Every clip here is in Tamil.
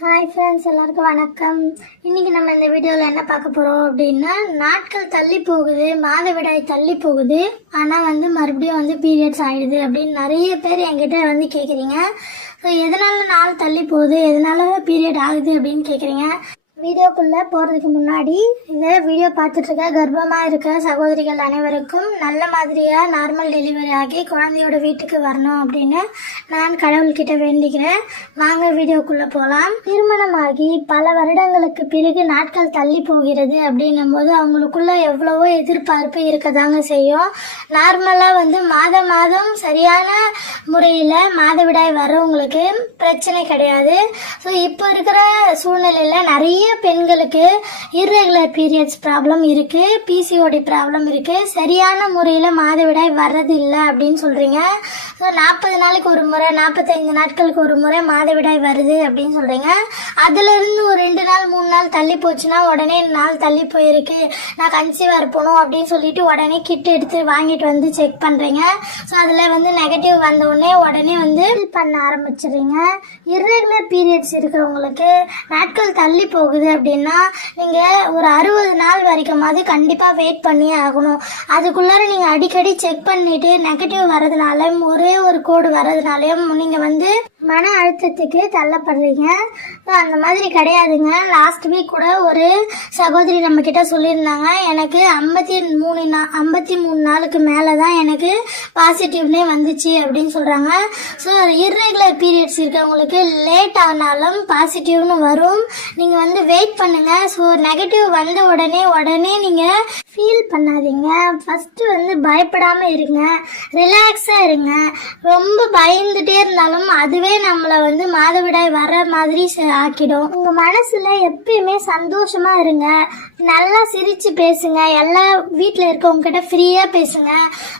ஹாய் ஃப்ரெண்ட்ஸ், எல்லாருக்கும் வணக்கம். இன்னைக்கு நம்ம இந்த வீடியோவில் என்ன பார்க்க போகிறோம் அப்படின்னா, நாட்கள் தள்ளி போகுது, மாதவிடாய் தள்ளி போகுது, ஆனால் மறுபடியும் பீரியட்ஸ் ஆகிடுது அப்படின்னு நிறைய பேர் என்கிட்ட கேட்குறீங்க. ஸோ எதனால நாள் தள்ளி போகுது, எதனால பீரியட் ஆகுது அப்படின்னு கேட்குறீங்க. வீடியோக்குள்ளே போகிறதுக்கு முன்னாடி இந்த வீடியோ பார்த்துட்ருக்க கர்ப்பமாக இருக்க சகோதரிகள் அனைவருக்கும் நல்ல மாதிரியாக நார்மல் டெலிவரி ஆகி குழந்தையோட வீட்டுக்கு வரணும் அப்படின்னு நான் கடவுள்கிட்ட வேண்டிக்கிறேன். வாங்க வீடியோக்குள்ளே போகலாம். திருமணமாகி பல வருடங்களுக்கு பிறகு நாட்கள் தள்ளி போகிறது அப்படின்னும் போது அவங்களுக்குள்ள எவ்வளவோ எதிர்பார்ப்பு இருக்கதாங்க செய்யும். நார்மலாக மாதம் சரியான முறையில் மாதவிடாய் வர்றவங்களுக்கு பிரச்சனை கிடையாது. ஸோ இப்போ இருக்கிற சூழ்நிலையில் நிறைய பெண்களுக்கு இர்ரெகுலர் பீரியட்ஸ் ப்ராப்ளம் இருக்கு, பிசிஓடி ப்ராப்ளம் இருக்கு, சரியான முறையில் மாதவிடாய் வர்றது இல்லை அப்படின்னு சொல்றீங்க. ஸோ 40 நாளுக்கு ஒரு முறை, 45 நாட்களுக்கு ஒரு முறை மாதவிடாய் வருது அப்படின்னு சொல்றீங்க. அதுல இருந்து ஒரு 2 நாள் 3 நாள் தள்ளி போச்சுன்னா உடனே நாள் தள்ளி போயிருக்கு, நான் கன்சீவா இருப்பணும் அப்படின்னு சொல்லிட்டு உடனே கிட் எடுத்து வாங்கிட்டு வந்து செக் பண்றீங்க. ஸோ அதுல நெகட்டிவ் வந்த உடனே பண்ண ஆரம்பிச்சிடுறீங்க. இர்ரெகுலர் பீரியட்ஸ் இருக்கிறவங்களுக்கு நாட்கள் தள்ளி போகுது அப்படின்னா நீங்க ஒரு 60 நாள் வரைக்குமாவது கண்டிப்பா வெயிட் பண்ணியே ஆகணும். அதுக்குள்ளார நீங்க அடிக்கடி செக் பண்ணிட்டு நெகட்டிவ் வரதுனால, ஒரே ஒரு கோடு வரதுனாலயும் நீங்க மன அழுத்தத்துக்கு தள்ளப்படுறீங்க. அந்த மாதிரி கிடையாதுங்க. லாஸ்ட் வீக் கூட ஒரு சகோதரி நம்ம கிட்ட சொல்லியிருந்தாங்க, எனக்கு 53 நாளுக்கு மேலதான் எனக்கு பாசிட்டிவ்னே வந்துச்சு அப்படின்னு சொல்றாங்க. ஸோ இர்ரெகுலர் பீரியட்ஸ் இருக்கவங்களுக்கு லேட் ஆனாலும் பாசிட்டிவ்னு வரும். நீங்க வெயிட் பண்ணுங்க. ஸோ நெகட்டிவ் வந்த உடனே நீங்க ஃபீல் பண்ணாதீங்க. ஃபர்ஸ்ட் பயப்படாம இருங்க, ரிலாக்ஸா இருங்க. ரொம்ப பயந்துட்டே இருந்தாலும் அதுவே நம்மள மாதவிடாய் வர்ற மாதிரி ஆக்கிடும். உங்க மனசுல எப்பயுமே சந்தோஷமா இருங்க, நல்லா சிரிச்சு பேசுங்க, எல்லா வீட்டில் இருக்கவங்க கிட்ட ஃப்ரீயா பேசுங்க.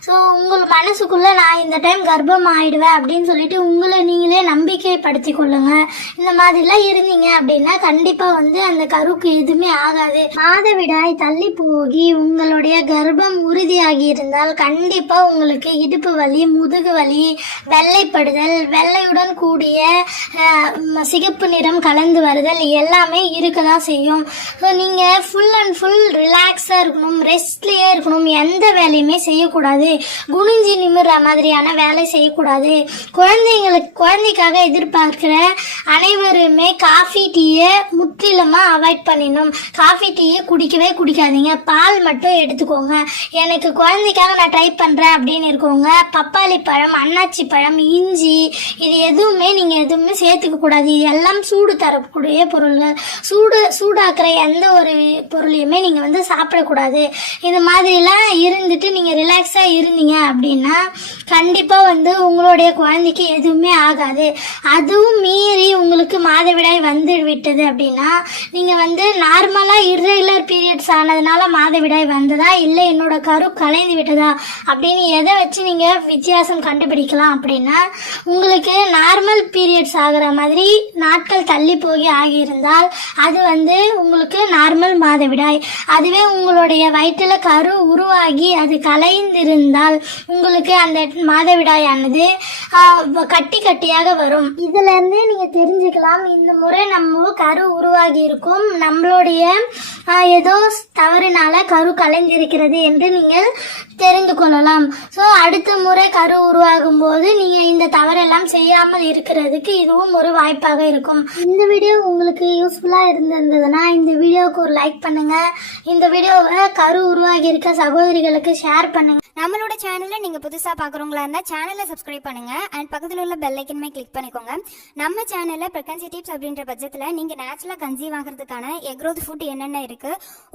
ஸோ உங்கள் மனசுக்குள்ள நான் இந்த டைம் கர்ப்பம் ஆயிடுவேன் அப்படின்னு சொல்லிட்டு உங்களை நீங்களே நம்பிக்கைப்படுத்தி கொள்ளுங்க. இந்த மாதிரிலாம் இருந்தீங்க அப்படின்னா கண்டிப்பா அந்த கருக்கு எதுவுமே ஆகாது. மாதவிடாய் தள்ளி போகி உங்களுடைய கர்ப்பம் உறுதியாகி இருந்தால் கண்டிப்பா உங்களுக்கு இடுப்பு வலி, முதுகு வலி, வெள்ளைப்படுதல், வெள்ளையுடன் கூடிய சிகப்பு நிறம் கலந்து வருதல் எல்லாமே இருக்கதான் செய்யும். ஸோ நீங்க ஃபுல் அண்ட் ஃபுல் ரிலாக்ஸா இருக்கணும், ரெஸ்ட்லயே இருக்கணும். எந்த வேலையுமே செய்யக்கூடாது, குனிஞ்சி நிமிர்ற மாதிரியான வேலை செய்யக்கூடாது. குழந்தைக்காக எதிர்பார்க்கிற அனைவருமே காஃபி டீயை முற்றிலுமா அவாய்ட் பண்ணிடணும். காஃபி டீயை குடிக்கவே குடிக்காதீங்க, பால் மட்டும் எடுத்துக்கோங்க. எனக்கு குழந்தைக்காக நான் ட்ரை பண்றேன் அப்படின்னு இருக்கோங்க, பப்பாளி பழம், அன்னாச்சி பழம், இஞ்சி, இது எதுவுமே நீங்க எதுவுமே சேர்த்துக்க கூடாது. இது எல்லாம் சூடு தரக்கூடிய பொருள்கள். சூடாக்குற எந்த ஒரு பொருளையுமே நீங்க சாப்பிடக்கூடாது. இந்த மாதிரிலாம் இருந்துட்டு நீங்க ரிலாக்ஸா இருந்தீங்க அப்படின்னா கண்டிப்பா உங்களுடைய குழந்தைக்கு எதுவுமே ஆகாது. அதுவும் மீறி உங்களுக்கு மாதவிடாய் வந்து விட்டது அப்படின்னா நீங்க நார்மலா இர்ரெகுலர் பீரியட்ஸ் ஆனதுனால மாதவிடாய் வந்ததா, இல்லை என்னோட கரு கலைந்து விட்டதா அப்படின்னு எதை வச்சு நீங்க வித்தியாசம் கண்டுபிடிக்கலாம் அப்படின்னா, உங்களுக்கு நார்மல் பீரியட்ஸ் ஆகிற மாதிரி நாட்கள் தள்ளி போய் ஆகியிருந்தால் அது உங்களுக்கு நார்மல் மாதவிடாய். அதுவே உங்களுடைய வயிற்றுல கரு உருவாகி அது கலைந்திருந்தால் உங்களுக்கு அந்த மாதவிடாயானது கட்டி கட்டியாக வரும். இதுல இருந்தே நீங்க தெரிஞ்சுக்கலாம், இந்த முறை நம்ம கரு உருவாகி இருக்கும், நம்மளுடைய ஏதோ தவறுனால கரு கலைஞ்சிருக்கிறது என்று நீங்கள் தெரிந்து கொள்ளலாம். ஸோ அடுத்த முறை கரு உருவாகும் போது நீங்க இந்த தவறெல்லாம் செய்யாமல் இருக்கிறதுக்கு இதுவும் ஒரு வாய்ப்பாக இருக்கும். இந்த வீடியோ உங்களுக்கு யூஸ்ஃபுல்லா இருந்திருந்ததுன்னா இந்த வீடியோவுக்கு ஒரு லைக் பண்ணுங்க. இந்த வீடியோவை கரு உருவாகி இருக்க சகோதரிகளுக்கு ஷேர் பண்ணுங்க. நம்மளோட சேனலை நீங்க புதுசா பாக்குறவங்களா இருந்தா சேனலை சப்ஸ்கிரைப் பண்ணுங்க அண்ட் பக்கத்துல உள்ள பெல் ஐக்கனுமே கிளிக் பண்ணிக்கோங்க. நம்ம சேனல்ல பிரெக்னன்சி டிப்ஸ் அப்படின்ற பட்சத்துல நீங்க நேச்சுரலா கன்சீவ் ஆகிறதுக்கான எக் growth ஃபுட் என்னென்ன இருக்கு,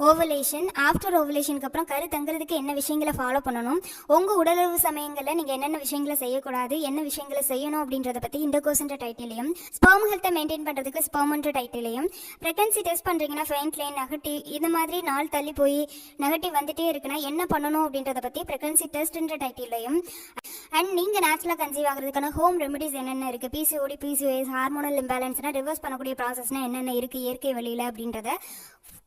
ஓவலேஷன், ஆஃப்டர் ஓவலேஷனுக்கு அப்புறம் கரு தங்குறதுக்கு என்ன விஷயங்களை ஃபாலோ பண்ணணும், உங்க உடலுறவு சமயங்கள்ல நீங்க என்னென்ன விஷயங்களை செய்யக்கூடாது, என்ன விஷயங்களை செய்யணும் அப்படின்றத பத்தி இன்டர்கோர்ஸ்ன்ற டைட்டிலையும், ஸ்பெர்ம் ஹெல்த்தை மெயின்டைன் பண்றதுக்கு ஸ்பெர்ம்ன்ற டைட்டிலையும், பிரெக்னன்சி டெஸ்ட் பண்றீங்கன்னா ஃபெயின்ட் லைன், நெகட்டிவ், இது மாதிரி நாள் தள்ளி போய் நெகட்டிவ் வந்துட்டே இருக்குன்னா என்ன பண்ணணும் அப்படின்றத பத்தி பிரெக்னன்சி டெஸ்ட்ன்ற டைட்டிலையும், அண்ட் நீங்க நேச்சுரலா கன்சீவ் ஆகிறதுக்கான ஹோம் ரெமெடிஸ் என்னென்ன இருக்கு, பிசிஓடி, பிசிஓஎஸ், ஹார்மோனல் இம்பேலன்ஸ்னா ரிவர்ஸ் பண்ணக்கூடிய ப்ராசஸ்னா என்னென்ன இருக்கு இயற்கை வழியில அப்படின்றத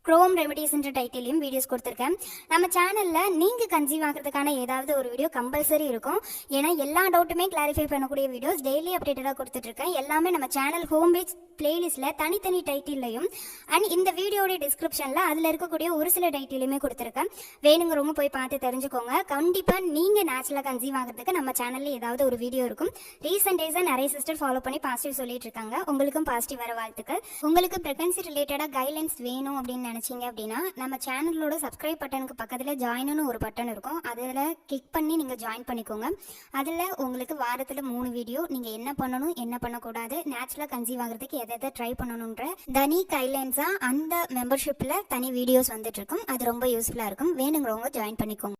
க்ரோம் ரெமடிஸ்ன்ற டைட்டிலையும் வீடியோஸ் கொடுத்துருக்கேன். நம்ம சேனலில் நீங்கள் கன்சீவ் ஆகிறதுக்கான ஏதாவது ஒரு வீடியோ கம்பல்சரி இருக்கும். ஏன்னா எல்லா டவுட்டுமே கிளாரிஃபை பண்ணக்கூடிய வீடியோஸ் டெய்லி அப்டேட்டடாக கொடுத்துட்ருக்கேன். எல்லாமே நம்ம சேனல் ஹோம் பேஜ் பிளேலிஸ்ட்டில் தனித்தனி டைட்டில்லையும் அண்ட் இந்த வீடியோடைய டிஸ்கிரிப்ஷனில் அதில் இருக்கக்கூடிய ஒரு சில டைட்டிலையுமே கொடுத்துருக்கேன். வேணுங்கிறவங்க போய் பார்த்து தெரிஞ்சுக்கோங்க. கண்டிப்பாக நீங்கள் நேச்சுரலாக கன்சீவ் ஆகிறதுக்கு நம்ம சேனலில் ஏதாவது ஒரு வீடியோ இருக்கும். ரீசெண்ட் டேஸாக நிறைய சிஸ்டர் ஃபாலோ பண்ணி பாசிட்டிவ் சொல்லிட்டு இருக்காங்க. உங்களுக்கும் பாசிட்டிவ் வர வாழ்த்துக்கள். உங்களுக்கு ப்ரெக்னன்சி ரிலேட்டடாக கைட்லைன்ஸ் வேணும் அப்படின்னு நினச்சிங்க அப்படின்னா நம்ம சேனலோட சப்ஸ்கிரைப் பட்டனுக்கு பக்கத்தில் ஜாயின்னு ஒரு பட்டன் இருக்கும். அதில் கிளிக் பண்ணி நீங்கள் ஜாயின் பண்ணிக்கோங்க. அதில் உங்களுக்கு வாரத்தில் 3 வீடியோ நீங்கள் என்ன பண்ணணும் என்ன பண்ணக்கூடாது, நேச்சுரலாக கன்சீவ் ஆகிறதுக்கு எதை ட்ரை பண்ணணுன்ற தனி கைட்லைன்ஸாக அந்த மெம்பர்ஷிப்பில் தனி வீடியோஸ் வந்துட்டு இருக்கும். அது ரொம்ப யூஸ்ஃபுல்லாக இருக்கும். வேணுங்கிறவங்க ஜாயின் பண்ணிக்கோங்க.